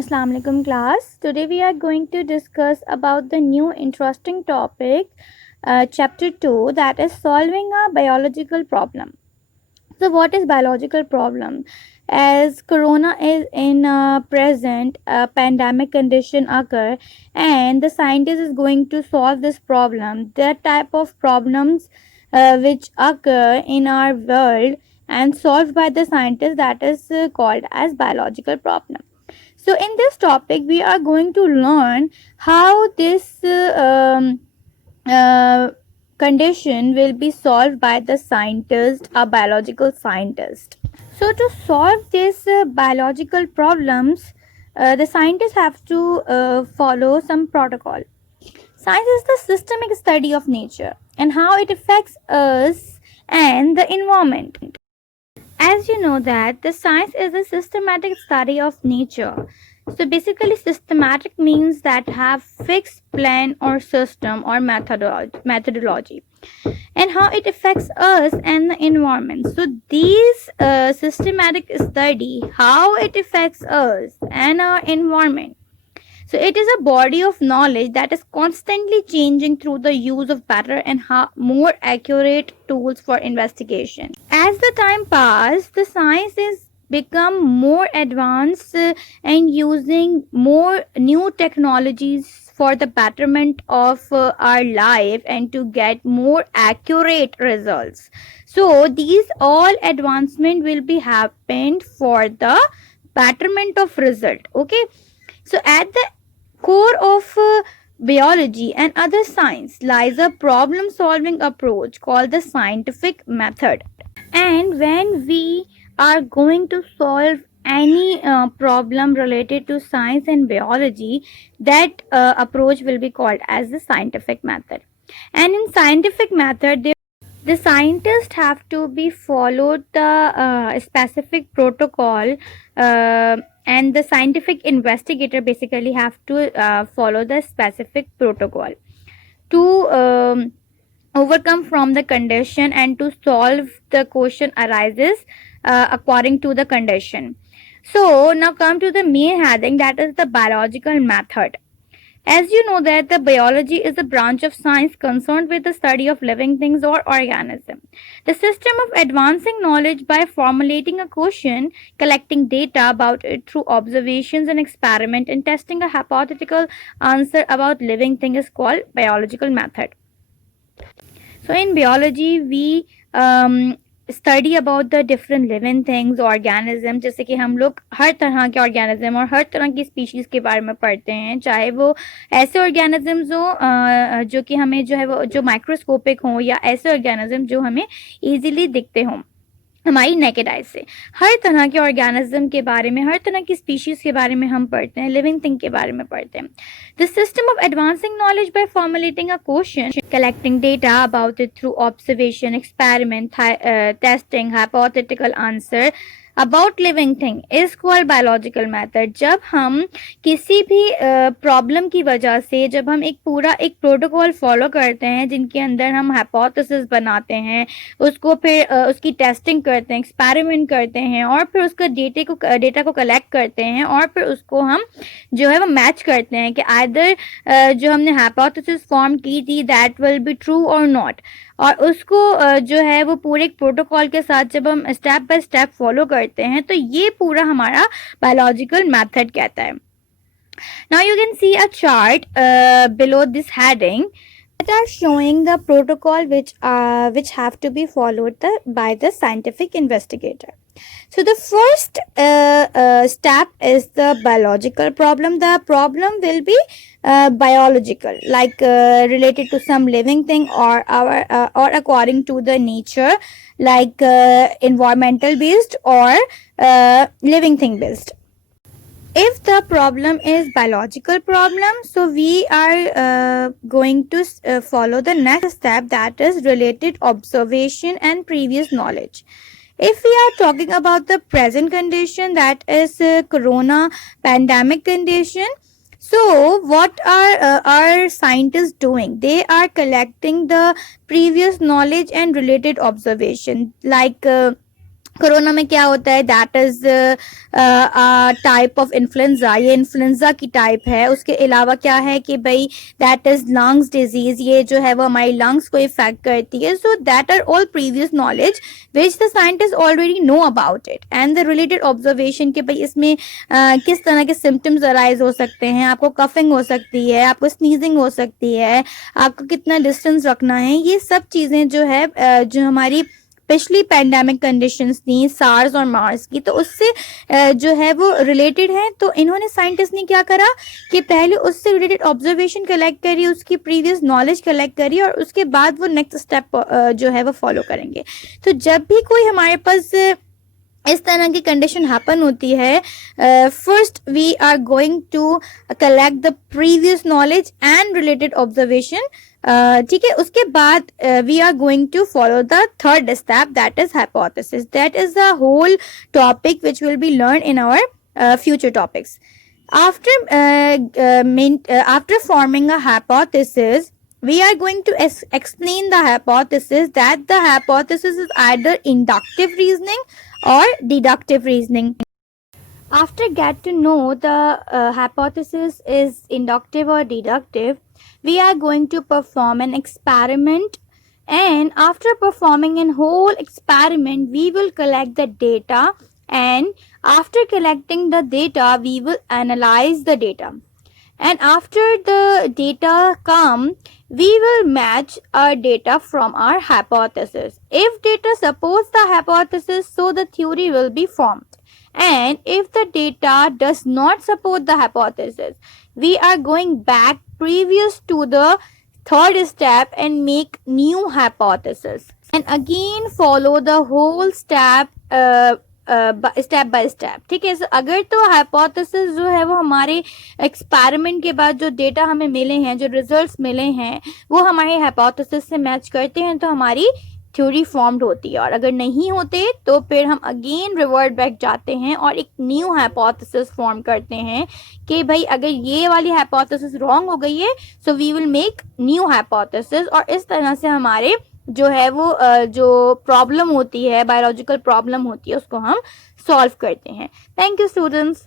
Assalamu alaikum class. Today we are going to discuss about the new interesting topic, chapter 2, that is solving a biological problem. So what is biological problem? As corona is in present a pandemic condition occur, and the scientist is going to solve this problem. The type of problems which occur in our world and solved by the scientist, that is called as biological problem. So, in this topic, we are going to learn how this uh, condition will be solved by the scientist, a biological scientist. So, to solve these biological problems, the scientists have to follow some protocol. Science is the systemic study of nature and how it affects us and the environment. As you know that the science is a systematic study of nature. So basically systematic means that have fixed plan or system or methodology and how it affects us and the environment. So these systematic study how it affects us and our environment. So it is a body of knowledge that is constantly changing through the use of better and more accurate tools for investigation. As the time passed, the science is become more advanced and using more new technologies for the betterment of our life and to get more accurate results. So these all advancement will be happened for the betterment of result. Okay, so at the core of biology and other science lies a problem solving approach called the scientific method. And when we are going to solve any problem related to science and biology, that approach will be called as the scientific method. And in scientific method, the scientists have to be followed the specific protocol, and the scientific investigator basically have to follow the specific protocol to overcome from the condition and to solve the question arises according to the condition. So now come to the main heading, that is the biological method. As you know that the biology is a branch of science concerned with the study of living things or organisms. The system of advancing knowledge by formulating a question, collecting data about it through observations and experiment, and testing a hypothetical answer about living thing is called biological method. So in biology we study about the different living things organism, जैसे कि हम लोग हर तरह के organism और हर तरह की species के बारे में पढ़ते हैं, चाहे वो ऐसे ऑर्गेनिजम्स हो जो कि हमें जो है वो जो माइक्रोस्कोपिक हों या ऐसे ऑर्गेनिज्म जो हमें ईजिली दिखते हों हमारी नेकेड आई से। हर तरह के ऑर्गेनिज्म के बारे में, हर तरह की स्पीशीज़ के बारे में हम पढ़ते हैं, लिविंग थिंग के बारे में पढ़ते हैं। The system of advancing knowledge by formulating a question, collecting data about it through observation, experiment, testing, hypothetical answer about living thing is called biological method. जब हम किसी भी प्रॉब्लम की वजह से जब हम एक पूरा एक प्रोटोकॉल फॉलो करते हैं जिनके अंदर हम हाइपोथेसिस बनाते हैं, उसको फिर उसकी टेस्टिंग करते हैं, एक्सपेरिमेंट करते हैं और फिर उसका डेटा को कलेक्ट करते हैं और फिर उसको हम जो है वो मैच करते हैं कि आइदर जो हमने हाइपोथेसिस फॉर्म की थी दैट विल बी ट्रू और नॉट, और उसको जो है वो पूरे एक प्रोटोकॉल के साथ जब हम स्टेप बाय स्टेप फॉलो करते हैं तो ये पूरा हमारा बायोलॉजिकल मेथड कहता है। Now you can see a chart below this heading that are showing the protocol which have to be followed by the scientific investigator. So the first step is the biological problem. The problem will be biological, like related to some living thing or or according to the nature, like environmental based or living thing based. If the problem is biological problem, so we are going to follow the next step, that is related observation and previous knowledge. If we are talking about the present condition, that is corona pandemic condition, so what are our scientists doing? They are collecting the previous knowledge and related observation, like corona में क्या होता है, that is type of influenza, ये influenza की type है। उसके अलावा क्या है कि भाई दैट इज लंग्स डिजीज, ये जो है वो हमारी लंग्स को इफेक्ट करती है। So that are all previous knowledge which the scientist already know about it and the related observation कि भाई इसमें किस तरह के सिम्टम्स अराइज हो सकते हैं, आपको कफिंग हो सकती है, आपको स्नीजिंग हो सकती है, आपको कितना डिस्टेंस रखना है, ये सब चीज़ें जो है जो हमारी पिछली पैंडेमिक कंडीशंस थी सार्स और मार्स की, तो उससे जो है वो रिलेटेड है। तो इन्होंने साइंटिस्ट ने क्या करा कि पहले उससे रिलेटेड ऑब्जर्वेशन कलेक्ट करी, उसकी प्रीवियस नॉलेज कलेक्ट करी और उसके बाद वो नेक्स्ट स्टेप जो है वो फॉलो करेंगे। तो जब भी कोई हमारे पास इस तरह की कंडीशन हैपन होती है, first we are going to collect the previous knowledge and related observation, ठीक है। उसके बाद we are going to follow the third step, that is hypothesis, that is the whole topic which will be learn in our future topics. After forming a hypothesis, we are going to explain the hypothesis, that the hypothesis is either inductive reasoning or deductive reasoning. After get to know the hypothesis is inductive or deductive, we are going to perform an experiment, and after performing a whole experiment we will collect the data, and after collecting the data we will analyze the data, and after the data come we will match our data from our hypothesis. If data supports the hypothesis, so the theory will be formed, and if the data does not support the hypothesis, we are going back previous to the third step and make new hypothesis, and again follow the whole step step by step, ठीक है। अगर तो hypothesis जो है वो हमारे experiment के बाद जो डेटा हमें मिले हैं, जो रिजल्ट्स मिले हैं, वो हमारे हाइपोथेसिस से मैच करते हैं तो हमारी थ्योरी फॉर्म्ड होती है, और अगर नहीं होते तो फिर हम अगेन रिवर्ट बैक जाते हैं और एक न्यू हाइपोथेसिस फॉर्म करते हैं कि भाई अगर ये वाली हाइपोथेसिस रॉन्ग हो गई है so we will make new hypothesis, और इस तरह से हमारे जो है वो जो प्रॉब्लम होती है, बायोलॉजिकल प्रॉब्लम होती है, उसको हम सॉल्व करते हैं। Thank you students.